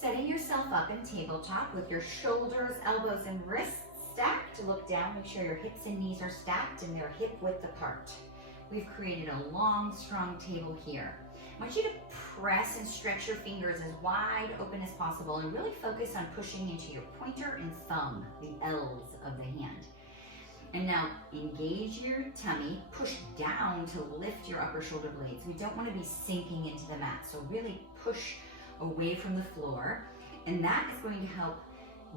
Setting yourself up in tabletop with your shoulders, elbows, and wrists stacked. Look down, make sure your hips and knees are stacked and they're hip width apart. We've created a long, strong table here. I want you to press and stretch your fingers as wide open as possible and really focus on pushing into your pointer and thumb, the L's of the hand. And now engage your tummy, push down to lift your upper shoulder blades. We don't want to be sinking into the mat, so really push away from the floor, and that is going to help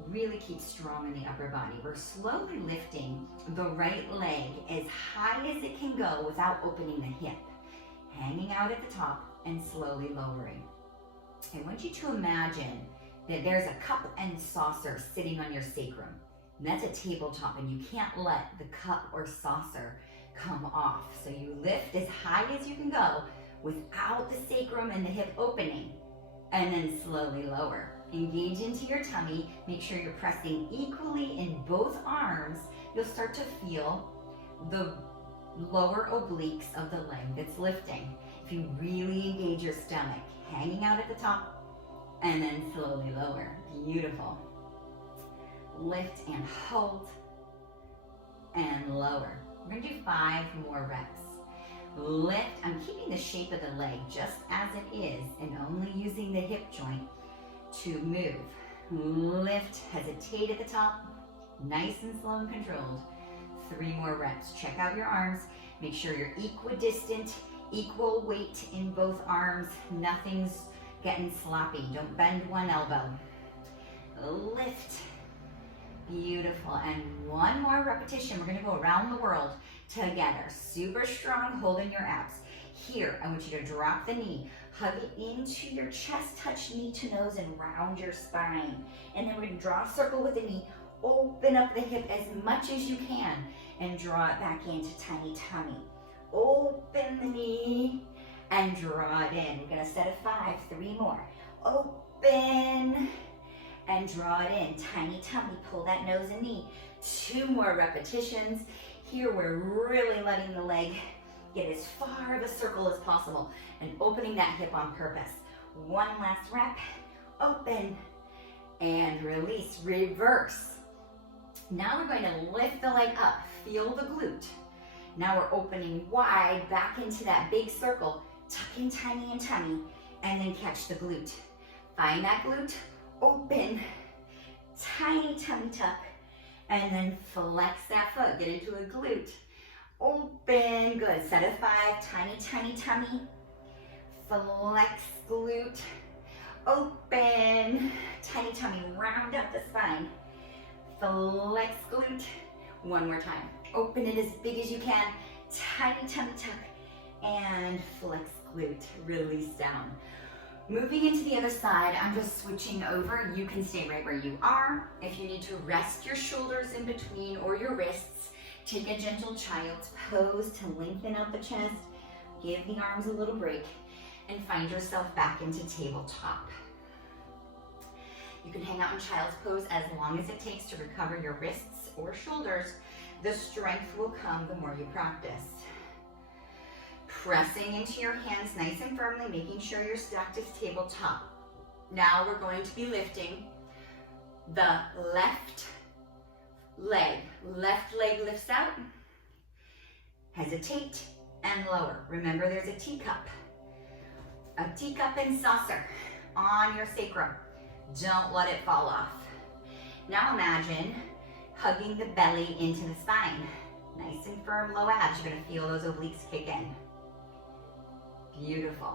really keep strong in the upper body. We're slowly lifting the right leg as high as it can go without opening the hip, hanging out at the top and slowly lowering. I want you to imagine that there's a cup and saucer sitting on your sacrum. And that's a tabletop, and you can't let the cup or saucer come off. So you lift as high as you can go without the sacrum and the hip opening, and then slowly lower. Engage into your tummy. Make sure you're pressing equally in both arms. You'll start to feel the lower obliques of the leg that's lifting. If you really engage your stomach, hanging out at the top, and then slowly lower. Beautiful. Lift and hold, and lower. We're gonna do 5 more reps. Lift, I'm keeping the shape of the leg just as it is and only using the hip joint to move. Lift, hesitate at the top, nice and slow and controlled. 3 more reps. Check out your arms. Make sure you're equidistant, equal weight in both arms. Nothing's getting sloppy. Don't bend one elbow. Lift. Beautiful. And 1 more repetition. We're going to go around the world together. Super strong, holding your abs. Here, I want you to drop the knee. Hug it into your chest, touch knee to nose, and round your spine. And then we're going to draw a circle with the knee. Open up the hip as much as you can and draw it back into tiny tummy. Open the knee and draw it in. We're going to set a 5, 3 more. Open and draw it in. Tiny tummy, pull that nose and knee. 2 more repetitions. Here we're really letting the leg get as far of a circle as possible and opening that hip on purpose. 1 last rep. Open and release. Reverse. Now we're going to lift the leg up. Feel the glute. Now we're opening wide back into that big circle. Tuck in tiny and tummy and then catch the glute. Find that glute. Open, tiny tummy tuck, and then flex that foot, get into a glute. Open, good, set a 5, tiny, tiny tummy, flex glute, open, tiny tummy, round up the spine, flex glute. 1 more time, open it as big as you can, tiny tummy tuck, and flex glute, release down. Moving into the other side, I'm just switching over. You can stay right where you are. If you need to rest your shoulders in between or your wrists, take a gentle child's pose to lengthen out the chest, give the arms a little break, and find yourself back into tabletop. You can hang out in child's pose as long as it takes to recover your wrists or shoulders. The strength will come the more you practice. Pressing into your hands nice and firmly, making sure you're stacked as tabletop. Now we're going to be lifting the left leg. Left leg lifts out. Hesitate and lower. Remember, there's a teacup and saucer on your sacrum. Don't let it fall off. Now imagine hugging the belly into the spine. Nice and firm, low abs. You're going to feel those obliques kick in. Beautiful.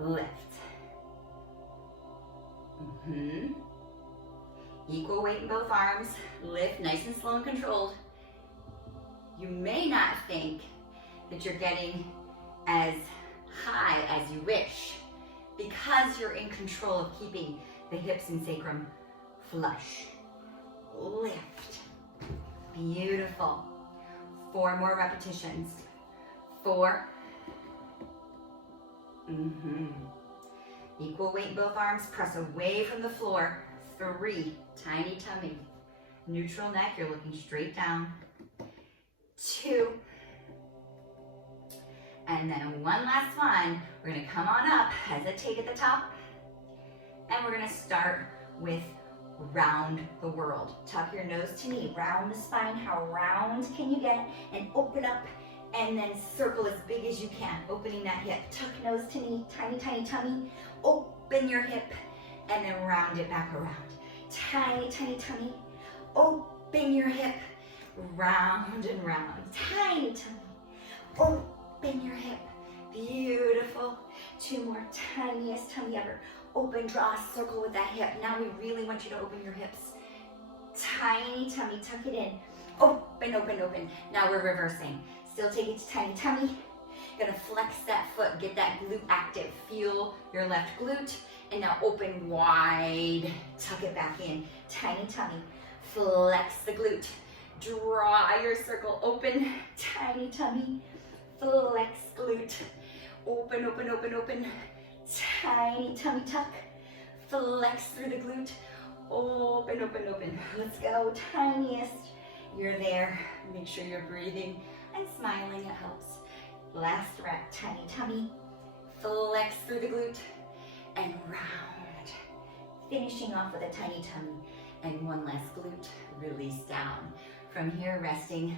Lift. Equal weight in both arms. Lift nice and slow and controlled. You may not think that you're getting as high as you wish because you're in control of keeping the hips and sacrum flush. Lift. Beautiful. 4 more repetitions. 4. Equal weight in both arms. Press away from the floor. 3. Tiny tummy. Neutral neck. You're looking straight down. 2. And then 1 last one. We're going to come on up. Hesitate at the top. And we're gonna start with round the world. Tuck your nose to knee, round the spine. How round can you get? And open up, and then circle as big as you can, opening that hip. Tuck nose to knee, tiny, tiny tummy. Open your hip, and then round it back around. Tiny, tiny tummy. Open your hip, round and round. Tiny tummy. Open your hip. Beautiful. 2 more, tiniest tummy ever. Open, draw a circle with that hip. Now we really want you to open your hips. Tiny tummy, tuck it in. Open, open, open. Now we're reversing. Still take it to tiny tummy. Gonna flex that foot, get that glute active. Feel your left glute. And now open wide, tuck it back in. Tiny tummy, flex the glute. Draw your circle, open, tiny tummy, flex glute. Open, open, open, open. Tiny tummy tuck, flex through the glute, open, open, open. Let's go, tiniest. You're there. Make sure you're breathing and smiling, it helps. Last rep, tiny tummy, flex through the glute, and round. Finishing off with a tiny tummy and one last glute, release down. From here, resting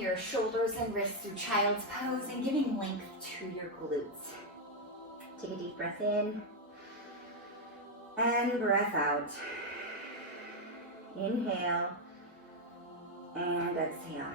your shoulders and wrists through child's pose and giving length to your glutes. Take a deep breath in and breath out. Inhale and exhale.